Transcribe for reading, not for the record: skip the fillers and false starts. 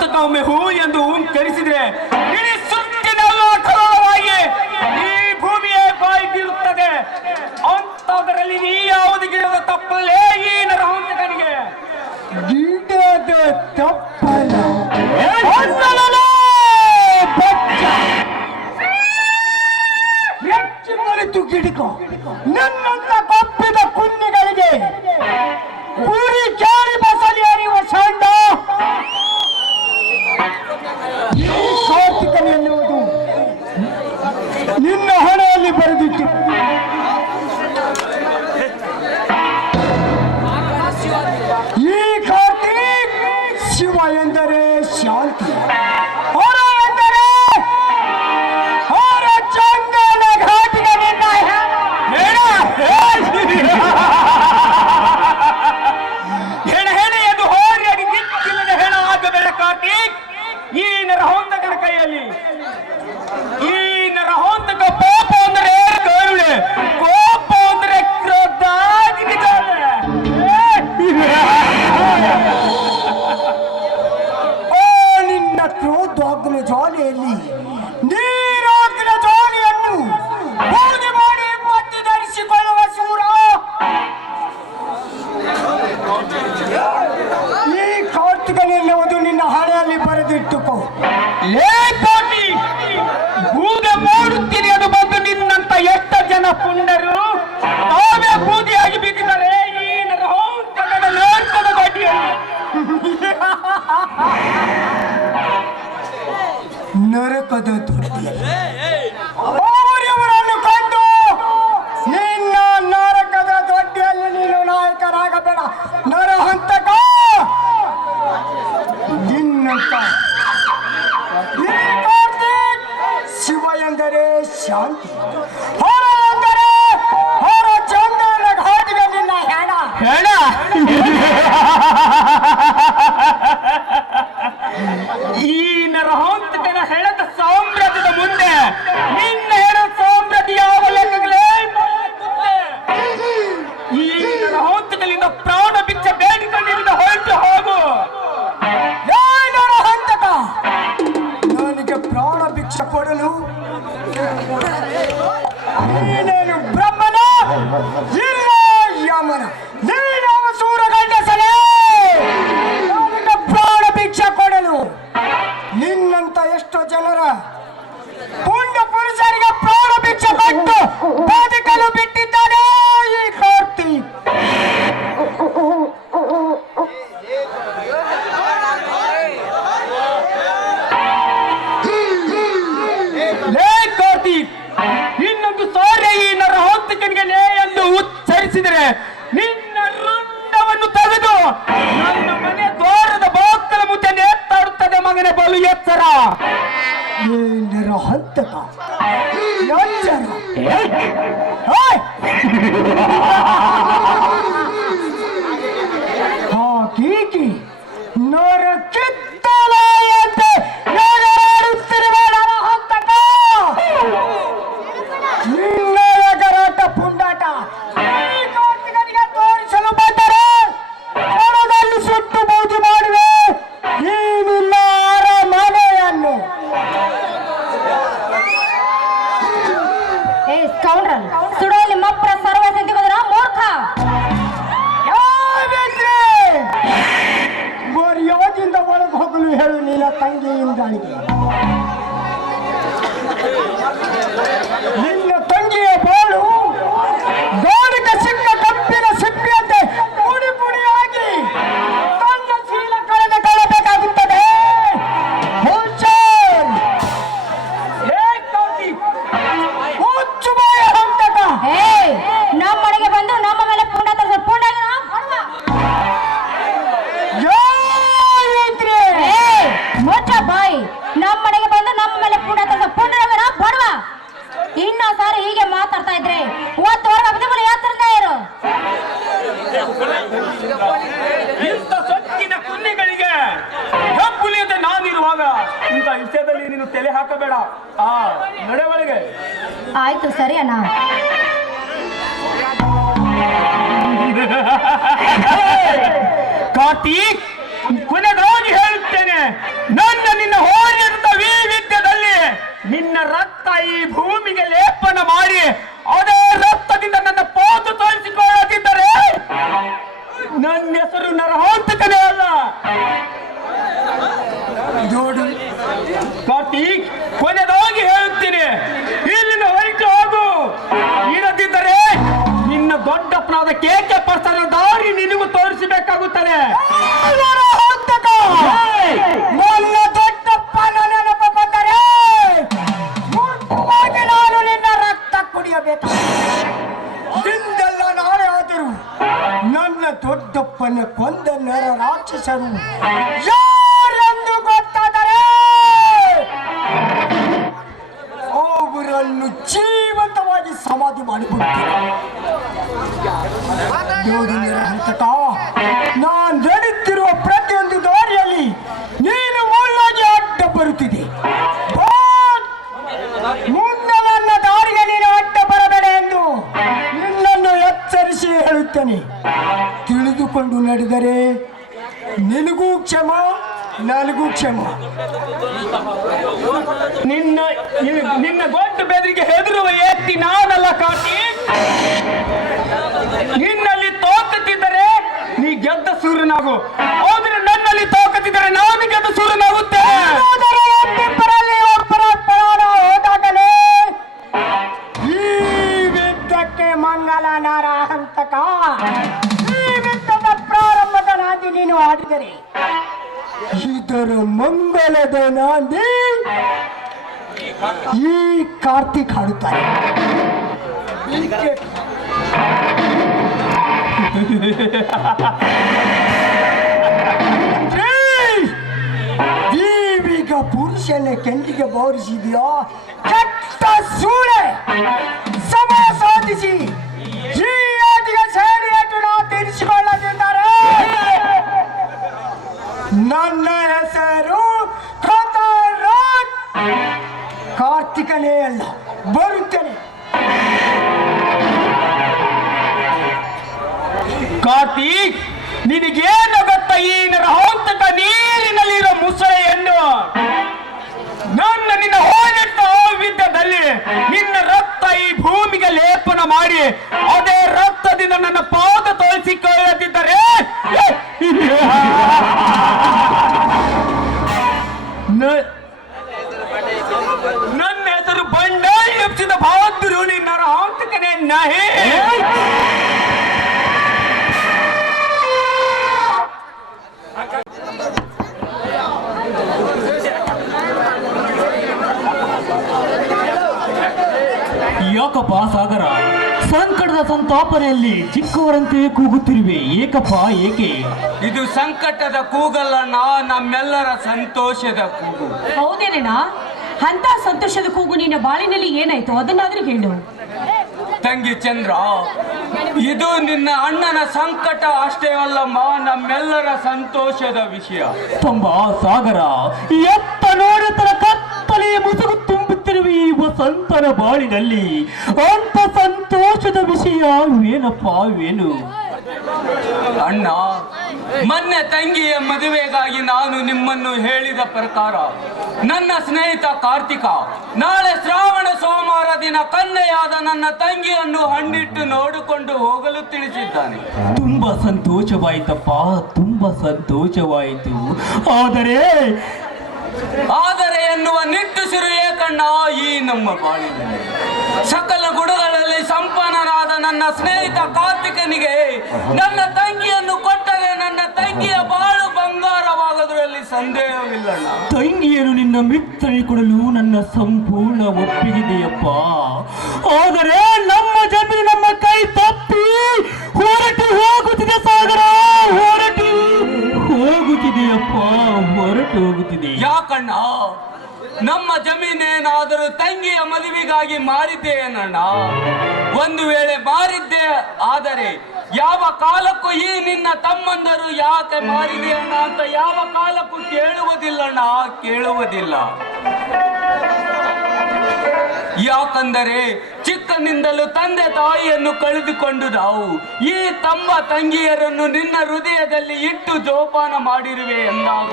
ನರಹಂತಕ ಒಮ್ಮೆ ಹೂ ಎಂದು ಕರೆಸಿದ್ರೆ ಇಡೀ ಸುತ್ತಿನೆಲ್ಲ ಕರೋಳವಾಗಿ ಈ ಭೂಮಿಯೇ ಬಾಯ್ದಿರುತ್ತದೆ. ಅಂತದರಲ್ಲಿ ನೀ ಯಾವುದು ಗಿಡದ ತಪ್ಪಲ್ಲೇ ಈ ನರಹಂತಕನಿಗೆ? ಗಿಡದ ತಪ್ಪಲ್ಲ, ಹೆಚ್ಚು ಮರೆತು ಗಿಡಕ ನನ್ನಂತ ಕೊಪ್ಪಿದ ಕುನ್ನಿಗಳಿಗೆ ಪೂರಿ ಕೇಳಿ ಬಸಲಿ ಅರಿಯುವ ಸಣ್ಣ ಕಾರ್ತಿಕನ ಎನ್ನುವುದು ನಿನ್ನ ಹಣೆಯಲ್ಲಿ ಬರೆದಿತ್ತು. ಈ ಕಾರ್ತಿಕ್ ಶಿವ ಎಂದರೆ ಶಾಂತಿ, ಹೊರ ಎಂದರೆ ಹೊರ ಚಂದನ ಘಾಟಿಗಳಿಂದ ಹೆಣ ಹೆಣೆಯದು ಹೋರಿಯಾಗಿ ದಿಕ್ಕಿಲ್ಲದ ಹೆಣ ಆಗಬೇಡ ಕಾರ್ತಿಕ್ ಈ ನರಹಂತಕನ ಕೈಯಲ್ಲಿ. ಈ ನರಹಂತಕ ಪಾಪ ಅಂದರೆ ಕರುಣೆ, ಕೋಪ ಅಂದರೆ ಕ್ರೋಧ ಆಗಿದ್ದಾನೆ. ನಿನ್ನ ಕ್ರೋಧಾಗ್ನ ಜ್ವಾಲೆಯಲ್ಲಿ ನೀರಾಗ್ನ ಜ್ವಾಲೆಯನ್ನು ಪೂಜೆ ಮಾಡಿ ಮತ್ತೆ ಧರಿಸಿಕೊಳ್ಳುವ ಸೂರ ಈ ಕಾರ್ತಿಕನೆನ್ನುವುದು ನಿನ್ನ ಹಣೆಯಲ್ಲಿ ಬರೆದಿಟ್ಟುಕೋ. ಪೂಜೆ ಮಾಡುತ್ತೀನಿ ಅದು ಬಂದು ನಿನ್ನಂತ ಎಷ್ಟು ಜನ ಪುಂಡರು ತಾವೇ ಪೂಜೆಯಾಗಿ ಬಿದ್ದಿದ್ದಾರೆ ಈ ನರಹಂತಕದ ನರ್ತದ ಬಡ್ಡಿಯಲ್ಲಿ. ನರಕದ ದೊಡ್ಡಿಯಲ್ಲಿ ಅವರವರನ್ನು ಕಂಡು ನಿನ್ನ ನರಕದ ದೊಡ್ಡಿಯಲ್ಲಿ ನೀನು ನಾಯಕರಾಗಬೇಡ ನರಹಂತಕ. ನಿನ್ನಂತ ಈ ಕಾರ್ತಿಕ್ ಶಿವ ಎಂದರೆ ಶಾಂತಿ, ಹೊರ ಎಂದರೆ ಹೊರ ಚಂದನ ಘಾಟಿಗೆ ನಿನ್ನ ಹೆಣ ಹೇಳ ಈ ನರಹಂತಕನ ಹೆಣದ ಸಾಮ್ರಾಜ್ಯದ ಮುಂದೆ ನಿನ್ನ ಹೆಣ ಸಾಮ್ರಾಜ್ಯ ಯಾವ ಲೆಕ್ಕಗಳೇ ಈ ನರಹಂತಕಲಿಂದ ಪ್ರಾಣ ಬಿಚ್ಚ ಬೇಡಿಕೊಂಡಿರುವುದ ಹೊರಟು ಹೋಗು. ನರಹಂತಕ ನನಗೆ ಪ್ರಾಣ ಭಿಕ್ಷೆ ಕೊಡಲು ನೀನೇನು ಬ್ರಹ್ಮನ ಇಲ್ಲ ಯಮನ? ನೀನವ ಸೂರಗಂಡಸಲೇ ನನಗೆ ಪ್ರಾಣ ಭಿಕ್ಷೆ ಕೊಡಲು ನಿನ್ನಂತ ಎಷ್ಟೋ ಜನರ ಪುಣ್ಯ ಪುರುಷರಿಗೆ ಪ್ರಾಣ ಭಿಕ್ಷೆ ಕೊಟ್ಟು ಬದುಕಲು ಬಿಟ್ಟಿದ್ದಾನೆ ಈ ಕಾರ್ತಿಕ್. ಕಾರ್ತಿಕ್ ಇನ್ನೊಂದು ಸಾರಿ ಈ ನರಹಂತಕನಿಗೆ ಲೇ ಎಂದು ಉಚ್ಚರಿಸಿದರೆ ನಿನ್ನ ರುಂಡವನ್ನು ತೆಗೆದು ನನ್ನ ಮನೆ ದ್ವಾರದ ಬಾಕಲ ಮುದ್ದೆ ನೇತಾಡುತ್ತದೆ ಮಗನೇ, ಬಲು ಎಚ್ಚರ. ನರಹಂತಕ ಎಚ್ಚರ. ಕೀಕಿ ನರ ಕಿತ್ತಲೆಯಂತೆ ನರಳುತ್ತಿರುವ ನರಹಂತಕ ನಿನ್ನ ಗರಾಟ ಪುಂಡಾಟ ಈ ಕಾರ್ತಿಕನಿಗೆ ತೋರಿಸಲು ಬಂದರೆ ಹೊರದಲ್ಲಿ ಸುಟ್ಟು ಬೂದಿ ಮಾಡುವೆ ಈ ನಿನ್ನ ಅರಮನೆಯನ್ನು. ಸುಡೋಲಿ ಮಪ್ಪ ಸರ್ವ ಸಿದ್ಧಿಗೋದ್ರ ಮೂರ್ಖ. ಮರ್ಯಾದಿಂದ ಒಳಗೆ ಹೋಗಲು ಹೇಳು ನಿನ್ನ ತಂಗಿಯಿಂದಾಳಿಗೆ. ನಿನ್ನ ತಂಗಿಯ ಬಾಳು ಗಾಳಿಗೆ ಸಿಕ್ಕ ಕಪ್ಪಿನ ಸಿಪ್ಪಿಯಂತೆ ಪುಡಿ ಪುಡಿಯಾಗಿ ತನ್ನ ಶೀಲ ಕಳೆದ ಕಳಬೇಕಾಗುತ್ತದೆ. ಹುಚ್ಚು ಬಾಯ ಹಂತಕ ನಮ್ಮ ಮನೆಗೆ ಬಂದು ನಮ್ಮ ಮೇಲೆ ಪುಂಡ ತರಿಸ ಪುಂಡ ಮುಚ್ಚ ಬಾಯಿ. ನಮ್ಮ ಮನೆಗೆ ಬಂದು ನಮ್ಮ ಮೇಲೆ ಪುಂಡ ತರಿಸ ಪುಂಡ ಬಡವ. ಇನ್ನೂ ಸಾರಿ ಹೀಗೆ ಮಾತಾಡ್ತಾ ಇದ್ರೆ ಇಂಥ ಸೊಕ್ಕಿನ ಕುನ್ನಿಗಳಿಗೆ ಹೆಬ್ಬುಲಿ ಅಂತ ನಾನಿರುವಾಗ ಇಂಥ ವಿಷಯದಲ್ಲಿ ನೀನು ತಲೆ ಹಾಕಬೇಡ. ನಡೆ ಒಳಗೆ. ಆಯ್ತು ಸರಿ ಅಣ್ಣ. ಕಾರ್ತಿಕ್, ಕೊನೆಗಾಗಿ ಹೇಳುತ್ತೇನೆ, ಕಾರ್ತಿಕ್, ಕೊನೆಯದಾಗಿ ಹೇಳುತ್ತೀನಿ, ಇಲ್ಲಿನ ಹೊರಟು ಹೋಗು. ಇರದಿದ್ದರೆ ನಿನ್ನ ದೊಡ್ಡಪ್ಪನಾದ ಕೇಕೆ ಪರ್ಸನ ದಾರಿ ನಿನಗೂ ತೋರಿಸಬೇಕಾಗುತ್ತದೆ. ನನ್ನ ದೊಡ್ಡಪ್ಪನ ನೆನಪು ಬಂದರೆ ಮುಖ್ಯವಾಗಿ ನಾನು ನಿನ್ನ ರಕ್ತ ಕುಡಿಯಬೇಕು. ಹಿಂದೆಲ್ಲ ನಾಳೆ ಆದರೂ ನನ್ನ ದೊಡ್ಡಪ್ಪನ ಕೊಂದ ನರ ರಾಕ್ಷಸರು ಯಾರೆಂದು ಗೊತ್ತಾದರೆ ಅವರನ್ನು ಜೀವಂತವಾಗಿ ಸಮಾಧಿ ಮಾಡಿಬಿಡ್ತೀನಿ. ಹಂತಕ, ನಾನು ನಡೆಯುತ್ತಿರುವ ಪ್ರತಿಯೊಂದು ದಾರಿಯಲ್ಲಿ ನೀನು ಮುಳ್ಳಾಗಿ ಅಡ್ಡ ಬರುತ್ತಿದೆ. ಮುಂದೆ ನನ್ನ ದಾರಿಗೆ ನೀನು ಅಡ್ಡ ಬರಬೇಡ ಎಂದು ನಿನ್ನನ್ನು ಎಚ್ಚರಿಸಿ ಹೇಳುತ್ತೇನೆ. ತಿಳಿದುಕೊಂಡು ನಡೆದರೆ ನಿನಗೂ ಕ್ಷಮ, ನನಗೂ ಕ್ಷಮ. ನಿನ್ನ ಗೊತ್ತು ಬೆದರಿಗೆ ಹೆದರುವ ಎತ್ತಿ ನಾನಲ್ಲ ಕಾರ್ತಿಕ್. ನಿನ್ನಲ್ಲಿ ತೋಕುತ್ತಿದ್ದರೆ ನೀ ಗೆದ್ದ ಸೂರ್ಯನಾಗು, ಆದ್ರೆ ನನ್ನಲ್ಲಿ ತೋಕುತ್ತಿದ್ದರೆ ನಾನು ಗೆದ್ದ ಸೂರ್ಯನಾಗುತ್ತೆ. ಹೋದಾಗಲೇ ಈ ಯುದ್ಧಕ್ಕೆ ಮಂಗಲ ನರ ಹಂತಕ. ಈ ಯುದ್ಧದ ಪ್ರಾರಂಭದ ನಾಂದಿ ನೀನು ಆಡಿದರೆ ಇದರ ಮಂಗಲದ ನಾಂದಿ ಈ ಕಾರ್ತಿಕ್ ಹಾಡುತ್ತಾರೆ. ಈವೀಗ ಪುರುಷನ ಕೆಂಡಿಗೆ ಬೋರಿಸಿದೆಯೋ ಕೆಟ್ಟ ಸೂಳೆ. ಸಮಯ ಸಾಧಿಸಿ ಈ ಆಟಿಗೆ ಸೇರಿಯಟ್ಟು ನಾವು ತೀರಿಸಿಕೊಳ್ಳದಿದ್ದಾರೆ ನನ್ನ ಹೆಸರು ಖತರ್ನಾಕ್ ಕಾರ್ತಿಕನೇ ಅಲ್ಲ. ಬರುತ್ತೇನೆ. ಕಾರ್ತಿಕ್, ನಿನಗೇನು ಗೊತ್ತ ಈ ನರಹಂತಕ ನೀರಿನಲ್ಲಿರೋ ಮುಸಳೆಯನ್ನು? ನಿನ್ನ ಹೋಗಿಟ್ಟ ವಿದ್ಯದಲ್ಲಿ ನಿನ್ನ ರಕ್ತ ಈ ಭೂಮಿಗೆ ಲೇಪನ ಮಾಡಿ ಅದೇ ರಕ್ತದಿಂದ ನನ್ನ ಪಾದ ತೊಳಿಸಿಕೊಳ್ಳದಿದ್ದರೆ ನನ್ನ ಹೆಸರು ಬಂಡಾಯಿ ಎಬ್ಸಿದ ಬಹದ್ದೂರು ನಿನ್ನ ನರಹಂತಕನೇ ನಹಿ. ಯಾಕಪ್ಪ ಸಾಗರ, ಸಂಕಟದ ಸಂತಾಪನೆಯಲ್ಲಿ ಚಿಕ್ಕವರಂತೆ ಕೂಗುತ್ತಿರುವೆ, ಏಕಪ್ಪ ಏಕೆ? ಇದು ಸಂಕಟದ ಕೂಗಲ್ಲ, ನಮ್ಮೆಲ್ಲರ ಸಂತೋಷದ ಕೂಗು. ಹೌದೇನೇನಾ? ಅಂತ ಸಂತೋಷದ ಕೂಗು ನಿನ್ನ ಬಾಳಿನಲ್ಲಿ ಏನಾಯ್ತು ಅದನ್ನಾದ್ರೂ ಹೇಳು. ತಂಗಿ ಚಂದ್ರ, ಇದು ನಿನ್ನ ಅಣ್ಣನ ಸಂಕಟ ಅಷ್ಟೇ ಅಲ್ಲಮ್ಮ, ನಮ್ಮೆಲ್ಲರ ಸಂತೋಷದ ವಿಷಯ. ತುಂಬಾ ಸಾಗರ, ಎತ್ತ ನೋಡುತ್ತರ ಕತ್ತಲೆಯ ಮುಸುಗು ತುಂಬುತ್ತಿರುವ ಈ ವಸಂತರ ಬಾಳಿನಲ್ಲಿ ಅಂತ ಸಂತೋಷದ ವಿಷಯವೇನಪ್ಪವೇನು? ಅಣ್ಣ, ಮೊನ್ನೆ ತಂಗಿಯ ಮದುವೆಗಾಗಿ ನಾನು ನಿಮ್ಮನ್ನು ಹೇಳಿದ ಪ್ರಕಾರ ನನ್ನ ಸ್ನೇಹಿತ ಕಾರ್ತಿಕ ನಾಳೆ ಶ್ರಾವಣ ಸೋಮವಾರ ದಿನ ಕನ್ಯೆಯಾದ ನನ್ನ ತಂಗಿಯನ್ನು ಹಣ್ಣಿಟ್ಟು ನೋಡಿಕೊಂಡು ಹೋಗಲು ತಿಳಿಸಿದ್ದಾನೆ. ತುಂಬಾ ಸಂತೋಷವಾಯಿತಪ್ಪ, ತುಂಬಾ ಸಂತೋಷವಾಯಿತು. ಆದರೆ ಎನ್ನುವ ನಿಟ್ಟುಸಿರು ಏಕಣ್ಣ ಈ ನಮ್ಮ ಬಾಳಿನಲ್ಲಿ. ಸಕಲ ಗುಣಗಳಲ್ಲಿ ಸಂಪನ್ನನಾದ ನನ್ನ ಸ್ನೇಹಿತ ಕಾರ್ತಿಕನಿಗೆ ನನ್ನ ತಂಗಿಯನ್ನು ಕೊಟ್ಟರೆ ನನ್ನ ತಂಗಿಯ ಬಾಳು ಬಂಗಾರವಾಗೋದ್ರಲ್ಲಿ ಸಂದೇಹವಿಲ್ಲಣ್ಣ. ತಂಗಿಯನ್ನು ನಿನ್ನ ಮಿತ್ರನಿಗೆ ಕೊಡಲು ನನ್ನ ಸಂಪೂರ್ಣ ಒಪ್ಪಿಗೆಯಪ್ಪ. ಆದರೆ ನಮ್ಮ ಜಮೀನು ನಮ್ಮ ಕೈ ತಪ್ಪಿ ಹೊರಟು ಹೋಗುತ್ತಿದೆ ಸಾಗರ, ಹೊರಟು ಹೋಗುತ್ತಿದೆಯಪ್ಪ, ಹೊರಟು ಹೋಗುತ್ತಿದೆ. ಯಾಕಣ್ಣ, ನಮ್ಮ ಜಮೀನೇನಾದರೂ ತಂಗಿಯ ಮದುವೆಗಾಗಿ ಮಾರಿದ್ದೇನಣ್ಣ? ಒಂದು ವೇಳೆ ಮಾರಿದ್ದೆ ಆದರೆ ಯಾವ ಕಾಲಕ್ಕೂ ಈ ನಿನ್ನ ತಮ್ಮಂದರು ಯಾಕೆ ಮಾರಿದೆ ಅಣ್ಣ ಅಂತ ಯಾವ ಕಾಲಕ್ಕೂ ಕೇಳುವುದಿಲ್ಲಣ್ಣ, ಕೇಳುವುದಿಲ್ಲ. ಯಾಕಂದರೆ ಚಿಕ್ಕನಿಂದಲೂ ತಂದೆ ತಾಯಿಯನ್ನು ಕಳೆದುಕೊಂಡು ನಾವು ಈ ತಮ್ಮ ತಂಗಿಯರನ್ನು ನಿನ್ನ ಹೃದಯದಲ್ಲಿ ಇಟ್ಟು ಜೋಪಾನ ಮಾಡಿರುವೆ ಎಂದಾಗ